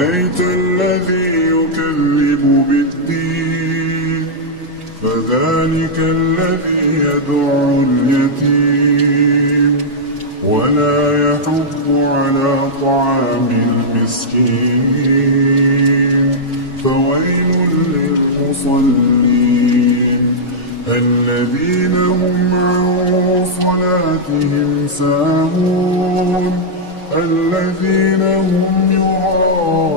أرأيت الذي يكذب بالدين فذلك الذي يدع اليتيم ولا يحض على طعام المسكين فويل للمصلين الذين هم عن صلاتهم ساهون الذين هم يراءون